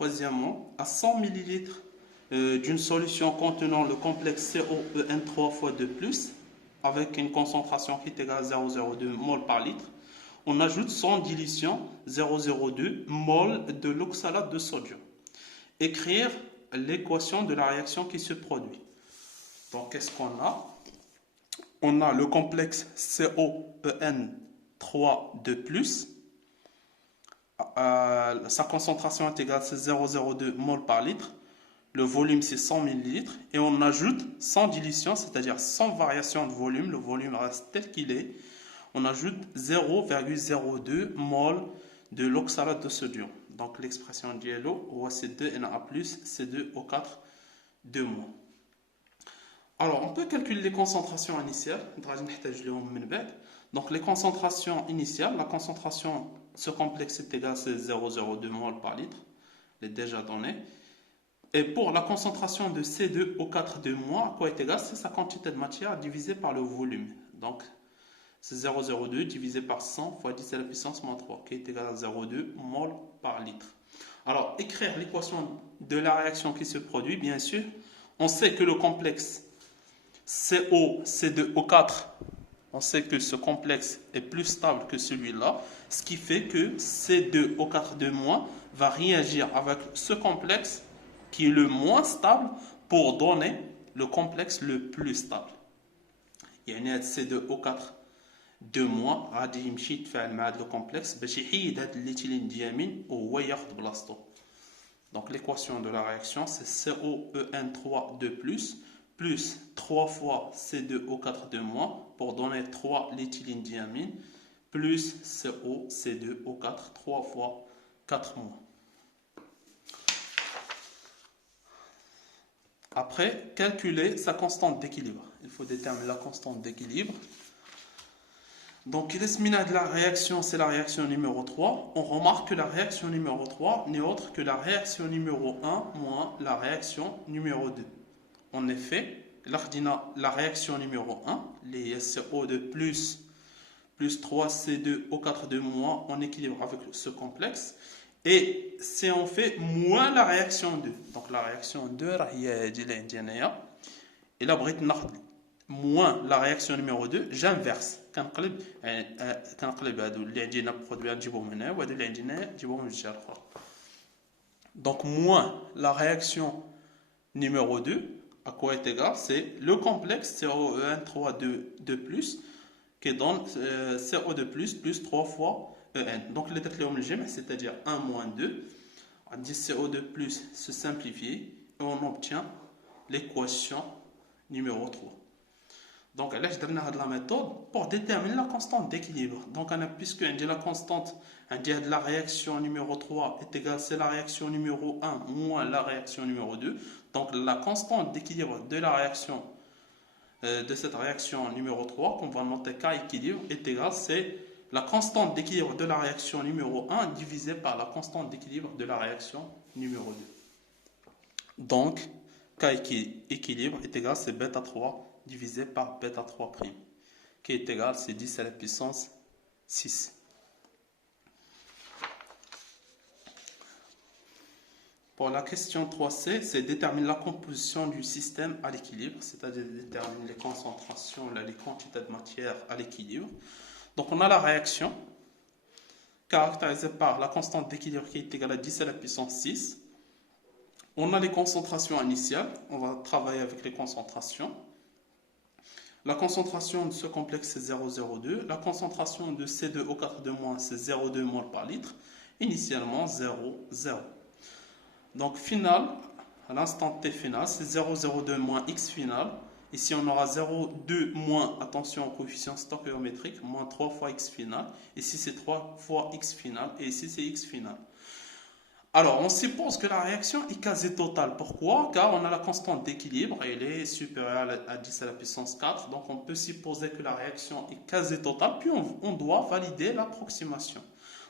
Troisièmement, à 100 millilitres d'une solution contenant le complexe COEN 3 fois 2 plus, avec une concentration qui est égale à 0,02 mol par litre, on ajoute sans dilution 0,02 mol de l'oxalate de sodium. Écrire l'équation de la réaction qui se produit. Donc, qu'est-ce qu'on a? On a le complexe COEN 3 2 plus. Sa concentration est égale à 0,02 mol par litre. Le volume, c'est 100 millilitres. Et on ajoute sans dilution, c'est-à-dire sans variation de volume, le volume reste tel qu'il est. On ajoute 0,02 mol de l'oxalate de sodium. Donc l'expression d'ILO, c'est 2Na+, C2O4, 2-. Alors, on peut calculer les concentrations initiales. Donc les concentrations initiales, la concentration, ce complexe est égal à 0,02 mol par litre. Elle est déjà donnée. Et pour la concentration de C2O4 de moins, à quoi est égal? C'est sa quantité de matière divisée par le volume. Donc, c'est 0,02 divisé par 100 fois 10 à la puissance moins 3, qui est égal à 0,2 mol par litre. Alors, écrire l'équation de la réaction qui se produit, bien sûr, on sait que le complexe CO-C2O4, on sait que ce complexe est plus stable que celui-là, ce qui fait que C2O4 de moins va réagir avec ce complexe qui est le moins stable pour donner le complexe le plus stable. يعني هاد C2O4 de moins غادي يمشي يتفاعل مع هذا الكومبلكس باش يحيد هذا الليثيلين ديامين وهو ياخذ بلاصتو. Donc l'équation de la réaction c'est COEN3 de plus 3 fois C2O4 de moins pour donner 3 l'éthylène diamine plus CO2O4 3 fois 4 moins. Après, calculer sa constante d'équilibre. Il faut déterminer la constante d'équilibre. Donc, l'esminat de la réaction, c'est la réaction numéro 3. On remarque que la réaction numéro 3 n'est autre que la réaction numéro 1 moins la réaction numéro 2. En effet, la réaction numéro 1, les CO de plus 3C2O4 de moins en équilibre avec ce complexe. Et c'est en fait moins la réaction 2. Donc la réaction 2, et là, moins la réaction numéro 2, j'inverse. Donc moins la réaction numéro 2, à quoi est égal? C'est le complexe COEN3 de plus qui donne CO2 plus 3 fois EN. Donc les dates c'est-à-dire 1 moins 2. On dit CO2 plus se simplifie et on obtient l'équation numéro 3. Donc là, je donne la méthode pour déterminer la constante d'équilibre. Donc puisque on dit la constante, on dit la réaction numéro 3 est égale, c'est la réaction numéro 1 moins la réaction numéro 2. Donc la constante d'équilibre de la réaction de cette réaction numéro 3, qu'on va noter K équilibre, est égale, c'est la constante d'équilibre de la réaction numéro 1 divisée par la constante d'équilibre de la réaction numéro 2. Donc, K équilibre est égal, c'est bêta 3 divisé par bêta 3 prime, qui est égal, c'est 10 à la puissance 6. Pour la question 3C, c'est déterminer la composition du système à l'équilibre, c'est-à-dire déterminer les concentrations, les quantités de matière à l'équilibre. Donc on a la réaction, caractérisée par la constante d'équilibre qui est égale à 10 à la puissance 6. On a les concentrations initiales, on va travailler avec les concentrations. La concentration de ce complexe c'est 0,02. La concentration de C2O4 de moins c'est 0,2 mol par litre. Initialement 0,0. Donc final, à l'instant T final, c'est 0,02 moins X final. Ici on aura 0,2 moins, attention au coefficient stoichiométrique, moins 3 fois X final. Ici c'est 3 fois X final et ici c'est X final. Alors on suppose que la réaction est quasi totale. Pourquoi? Car on a la constante d'équilibre, elle est supérieure à 10 à la puissance 4. Donc on peut supposer que la réaction est quasi totale, puis on doit valider l'approximation.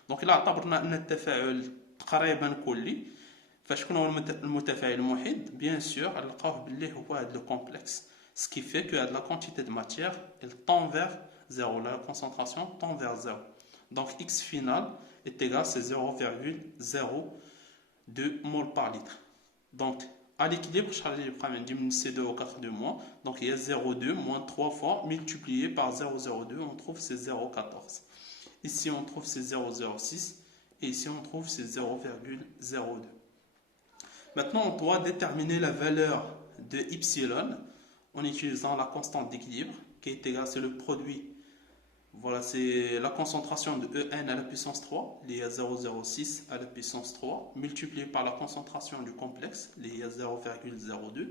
Donc là, on a التفاعل تقريبا كلي. فاش كون هو المتفاعل موحد bien sûr نلقاوه باللي هو هذا le complexe, ce qui fait que la quantité de matière elle tend vers 0, la concentration tend vers 0. Donc X final est égal à 0,0 de mol par litre. Donc, à l'équilibre, C2O4 de moins. Donc, il y a 0,2 moins 3 fois multiplié par 0,02. On trouve c'est 0,14. Ici, on trouve c'est 0,06. Et ici, on trouve c'est 0,02. Maintenant, on doit déterminer la valeur de epsilon en utilisant la constante d'équilibre qui est égale, c'est le produit. Voilà, c'est la concentration de En à la puissance 3, liée à 0,06 à la puissance 3, multiplié par la concentration du complexe, liée à 0,02,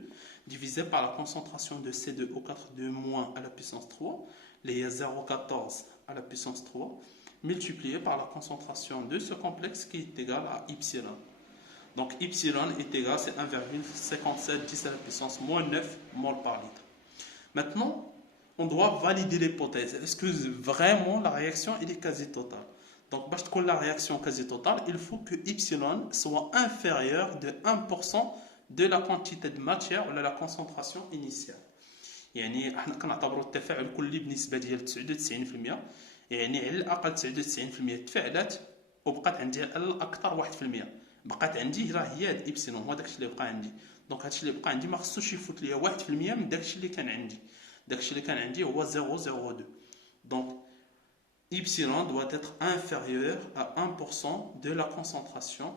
divisé par la concentration de C2O4 de moins à la puissance 3, liée à 0,14 à la puissance 3, multiplié par la concentration de ce complexe qui est égal à epsilon. Donc epsilon est égal, c'est 1,57 10 à la puissance moins 9 mol par litre. Maintenant, on doit valider l'hypothèse. Est-ce que vraiment la réaction elle est quasi totale? Donc, pour la réaction quasi totale, il faut que epsilon soit inférieur de 1% de la quantité de matière ou de la concentration initiale. يعني احنا كنعتبروا التفاعل كلي بنسبه ديال 99%، يعني على الاقل 99% تفاعلات وبقات عندي على الاكثر 1%. بقات عندي راه هي هاد ابسيلون، هو داكشي اللي بقى عندي. دونك هادشي اللي بقى عندي ما خصوش يفوت ليا 1% من داكشي اللي كان عندي. داكشي اللي كان عندي هو 0,02. Donc epsilon doit être inférieur à 1% de la concentration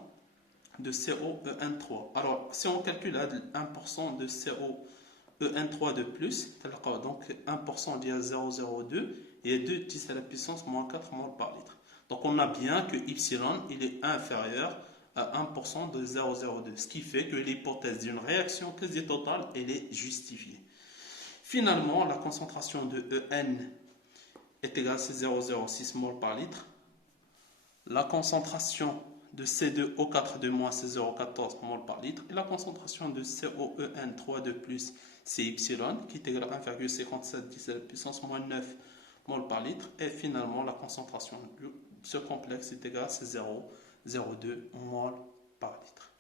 de COEN3. Alors si on calcule 1% de COEN3 de plus, donc 1% de 0,02 et 2 10 à la puissance moins 4 mol par litre. Donc on a bien que epsilon il est inférieur à 1% de 0,02, ce qui fait que l'hypothèse d'une réaction quasi totale elle est justifiée. Finalement, la concentration de En est égale à 0,06 mol par litre. La concentration de C2O4 de moins, c'est 0,14 mol par litre. Et la concentration de COEN3 de plus, c'est epsilon, qui est égal à 1,57 10 à la puissance moins 9 mol par litre. Et finalement, la concentration de ce complexe est égale à 0,02 mol par litre.